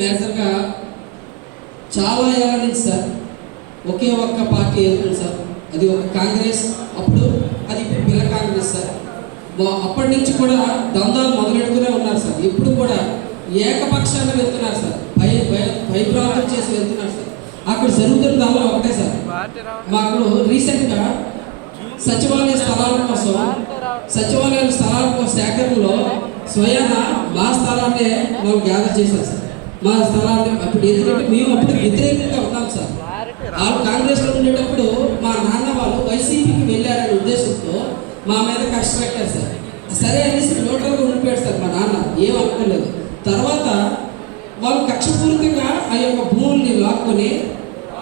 మేజర్గా చాలా ఏళ్ళ నుంచి సార్ ఒకే ఒక్క పార్టీ వెళ్తుంది సార్, అది ఒక కాంగ్రెస్. అప్పుడు అది పిల్ల కాంగ్రెస్ సార్. అప్పటి నుంచి కూడా దందాలు మొదలెడుతూనే ఉన్నారు సార్. ఇప్పుడు కూడా ఏకపక్షాన్ని వెళ్తున్నారు సార్, భయభ్రాంతం చేసి వెళ్తున్నారు సార్. అక్కడ జరుగుతున్న దానిలో ఒకటే సార్, మాకు రీసెంట్గా సచివాలయ స్థలాల కోసం సేకరణలో స్వయాన మా స్థలాన్ని మనం గ్యాదర్ చేశారు సార్. మా స్థలాన్ని అప్పుడు ఎందుకంటే మేము అప్పుడు వ్యతిరేకంగా ఉన్నాం సార్. వాళ్ళు కాంగ్రెస్లో ఉండేటప్పుడు మా నాన్న వాళ్ళు వైసీపీకి వెళ్ళారనే ఉద్దేశంతో మా మీద కక్ష పెట్టారు సార్. సరే అనేసి న్యూట్రల్గా ఉండిపోయాడు సార్ మా నాన్న, ఏం అనుకోలేదు. తర్వాత వాళ్ళు కక్షపూరితంగా ఆ యొక్క భూముల్ని లాక్కొని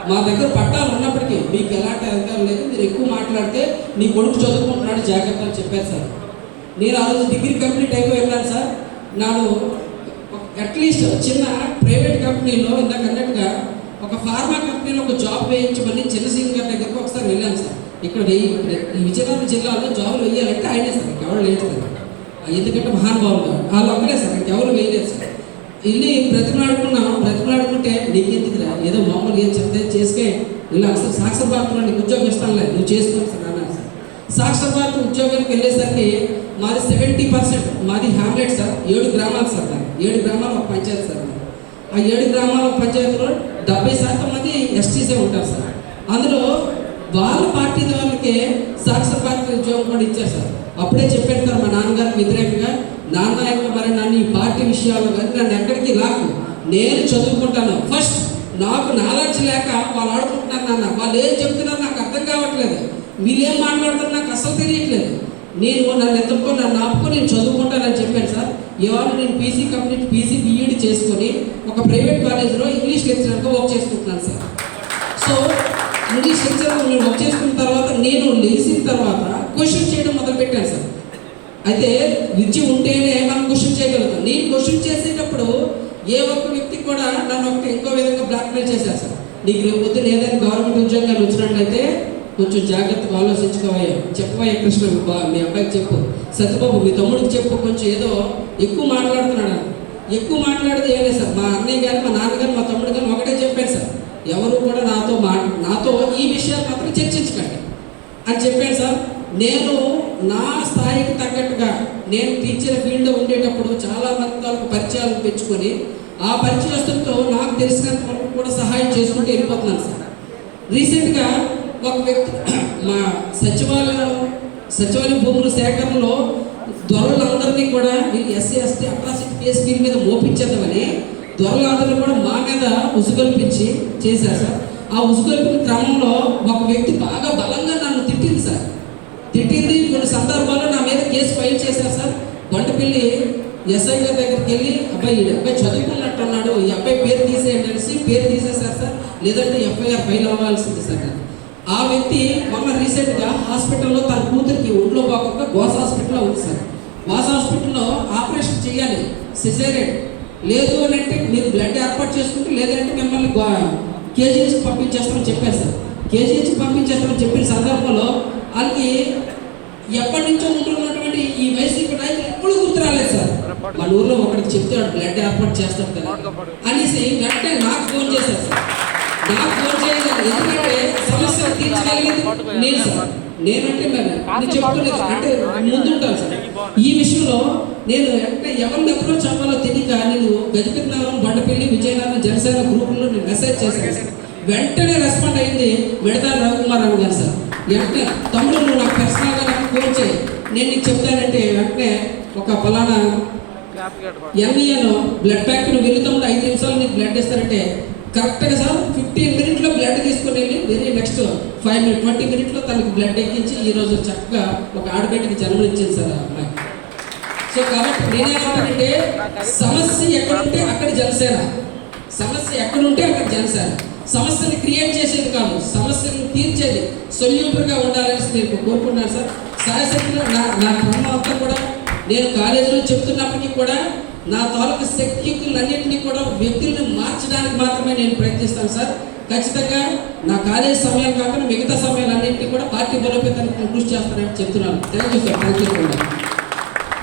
మా దగ్గర పట్టాలు ఉన్నప్పటికీ మీకు ఎలాంటి అధికారం లేదు, మీరు ఎక్కువ మాట్లాడితే నీ కొడుకు చదువుకుంటున్నాడు జాగ్రత్త అని చెప్పారు సార్. నేను ఆ రోజు డిగ్రీ కంప్లీట్ అయిపోయి వెళ్ళాను సార్. నాకు అట్లీస్ట్ చిన్న ప్రైవేట్ కంపెనీలో ఇందాక అన్నట్టుగా ఒక ఫార్మా కంపెనీలో ఒక జాబ్ వేయించమని చంద్రశేఖర్ గారి దగ్గరకు ఒకసారి వెళ్ళాను సార్. ఇక్కడ ఈ విజయనగరం జిల్లాలో జాబులు వేయాలంటే ఆయనే సార్, ఇంకెవరు లేదు సార్. ఎందుకంటే మహానుభావులు వాళ్ళు ఒక్కడే సార్, ఇంకెవరు వేయలేదు సార్. వెళ్ళి బ్రతిమలాడుకుంటే నీకు ఎందుకురా, ఏదో మామూలు ఏం చెప్తే చేసుకే, ఇలా అసలు సాక్షర భారతంలో నీకు ఉద్యోగం ఇస్తానులే, నువ్వు చేసుకున్నావు సార్ అన్నారు సార్. సాక్షర భారత ఉద్యోగానికి వెళ్ళేసరికి మాది 70%, మాది హ్యామ్లెట్ సార్, 7 గ్రామాలు సార్. 7 గ్రామాలు ఒక పంచాయతీ సార్. ఆ 7 గ్రామాల పంచాయతీలో 70% మంది ఎస్టీసే ఉంటారు సార్. అందులో వాళ్ళ పార్టీ వాళ్ళకే సాక్షర భారత ఉద్యోగం కూడా ఇచ్చారు సార్. అప్పుడే చెప్పాను సార్ మా నాన్నగారికి వ్యతిరేకంగా, నాన్న మరి నన్ను ఈ పార్టీ విషయాల్లో కానీ నన్ను ఎక్కడికి లాకు, నేను చదువుకుంటాను ఫస్ట్. నాకు నాలెడ్జ్ లేక వాళ్ళు ఆడుకుంటున్నారు నాన్న, వాళ్ళు ఏం చెప్తున్నారు నాకు అర్థం కావట్లేదు, వీళ్ళేం మాట్లాడుతున్నారు నాకు అసలు తెలియట్లేదు, నన్ను ఎత్తుకో నన్ను ఆపుకొని నేను చదువుకుంటానని చెప్పాను సార్. ఇవాళ నేను పీసీ బీఈడి చేసుకొని ఒక ప్రైవేట్ కాలేజీలో ఇంగ్లీష్ లెక్చరర్గా వర్క్ చేసుకుంటున్నాను సార్. సో ఇంగ్లీష్ లెక్చరర్ నేను వర్క్ చేసుకున్న తర్వాత నేను లేచిన తర్వాత క్వశ్చన్ చేయడం మొదలుపెట్టాను సార్. అయితే విద్య ఉంటేనే మనం క్వశ్చన్ చేయగలుగుతాం. నేను క్వశ్చన్ చేసేటప్పుడు ఏ ఒక్క వ్యక్తి కూడా నన్ను ఇంకో విధంగా బ్లాక్మెయిల్ చేశారు సార్. నీకు రేపు పొద్దున ఏదైనా గవర్నమెంట్ ఉద్యోగాలు వచ్చినట్లయితే కొంచెం జాగ్రత్తగా ఆలోచించుకోవయ్యా, చెప్పవయ్యా కృష్ణ మీ అబ్బాయికి చెప్పు, సత్యబాబు మీ తమ్ముడికి చెప్పు, కొంచెం ఏదో ఎక్కువ మాట్లాడుతున్నాడు. ఎక్కువ మాట్లాడితే ఏం లేదు సార్. మా అన్నయ్య గారు, మా నాన్నగారు, మా తమ్ముడు గారు ఒకటే చెప్పారు సార్, ఎవరు కూడా నాతో ఈ విషయాలు మాత్రం చర్చించకండి అని చెప్పాను సార్. నేను నా స్థాయికి తగ్గట్టుగా నేను టీచర్ ఫీల్డ్లో ఉండేటప్పుడు చాలా మంది వాళ్ళకు పరిచయాలు పెంచుకొని ఆ పరిచయస్తులతో నాకు తెలిసినంత వరకు కూడా సహాయం చేసుకుంటూ వెళ్ళిపోతున్నాను సార్. రీసెంట్గా ఒక వ్యక్తి మా సచివాలయ భూముల సేకరణలో దొరలందరినీ కూడా ఎస్సీ ఎస్టీ అట్రాసిటీ కేసు వీరి మీద మోపించేద్దామని దొరలందరినీ కూడా మా మీద ఉసుగొల్పించి చేశారు సార్. ఆ ఉసుగొల్పిన క్రమంలో ఒక వ్యక్తి బాగా బలంగా నన్ను తిట్టింది సార్. తిట్టింది, కొన్ని సందర్భాల్లో నా మీద కేసు ఫైల్ చేశారు సార్. గొంటపల్లి ఎస్ఐ గారి దగ్గరికి వెళ్ళి అబ్బాయి చదువుకున్నట్టున్నాడు, ఈ అబ్బాయి పేరు తీసేయండి అనేసి పేరు తీసేశారు సార్. లేదంటే ఎఫ్ఐఆర్ ఫైల్ అవ్వాల్సింది సార్. ఆ వ్యక్తి మొన్న రీసెంట్గా హాస్పిటల్లో తన కూతురికి ఒంట్లో బాగోక గోస్ హాస్పిటల్లో ఉంది సార్. గోస్ హాస్పిటల్లో ఆపరేషన్ చేయాలి, సిజేరియన్ లేదు అని అంటే మీరు బ్లడ్ ఏర్పాటు చేసుకుంటే, లేదంటే మిమ్మల్ని కేజీహెచ్కి పంపించేస్తామని చెప్పారు సార్. కేజీహెచ్కి పంపించేస్తామని చెప్పిన సందర్భంలో వాళ్ళకి ఎప్పటి నుంచో ఉంటున్నటువంటి ఈ వైసీపీ నాయకులు ఎప్పుడు గుర్తు రాలేదు సార్. మన ఊర్లో ఒకరికి చెప్తే బ్లడ్ ఏర్పాటు చేస్తారు కదా అనేసి వెంటనే నాకు ఫోన్ చేశారు సార్. నాకు ఫోన్ చేయలేదు, ఎందుకంటే సమస్యలు తీర్చగలిగేది నేను సార్. నేనంటే నేను చెప్తులేదు అంటే ముందుంటాను సార్. ఈ విషయంలో నేను అంటే ఎవరినెవరో చెప్పాలో తెలియక నేను గజపతి నగరం, బండపల్లి, విజయనగరం జనసేన గ్రూపుల్లో నేను మెసేజ్ చేశాను సార్. వెంటనే రెస్పాండ్ అయింది మిడతారు రవికుమార్ రావు గారు సార్. వెంటనే తమ్ముడు నువ్వు నాకు పర్సనల్గా నాకు ఫోన్ చేయి, నేను నీకు చెప్తానంటే వెంటనే ఒక ఫలానా ఎన్ఈఎన్ బ్లడ్ బ్యాంక్ నువ్వు వెళ్తాము 5 నిమిషాలు నీకు బ్లడ్ ఇస్తారంటే కరెక్ట్గా సార్ 15 మినిట్లో బ్లడ్ తీసుకొని వెళ్ళి వెరీ నెక్స్ట్ 20 మినిట్లో తనకి బ్లడ్ ఎక్కించి ఈరోజు చక్కగా ఒక ఆడబిడ్డకి జన్మనిచ్చింది సార్ ఆ అమ్మాయి. సో కాబట్టి నేనేమంటానంటే సమస్య ఎక్కడుంటే అక్కడ జనసేన, సమస్య ఎక్కడుంటే అక్కడ జనసేన. సమస్యని క్రియేట్ చేసేది కాదు, సమస్యను తీర్చేది సొల్యూటర్గా ఉండాలని నేను కోరుకున్నాను సార్. సాయశక్తిలో నా క్రమం అంతా కూడా నేను కాలేజీలో చెప్తున్నప్పటికీ కూడా నా తాలూకు శక్తియుక్తులన్నింటినీ కూడా వ్యక్తులను మార్చడానికి మాత్రమే నేను ప్రయత్నిస్తాను సార్. ఖచ్చితంగా నా కాలేజీ సమయాలు కాకుండా మిగతా సమయాలన్నింటినీ కూడా పార్టీ బలోపేతానికి కృషి చేస్తానని చెప్తున్నాను. Thank you sir. Thank you.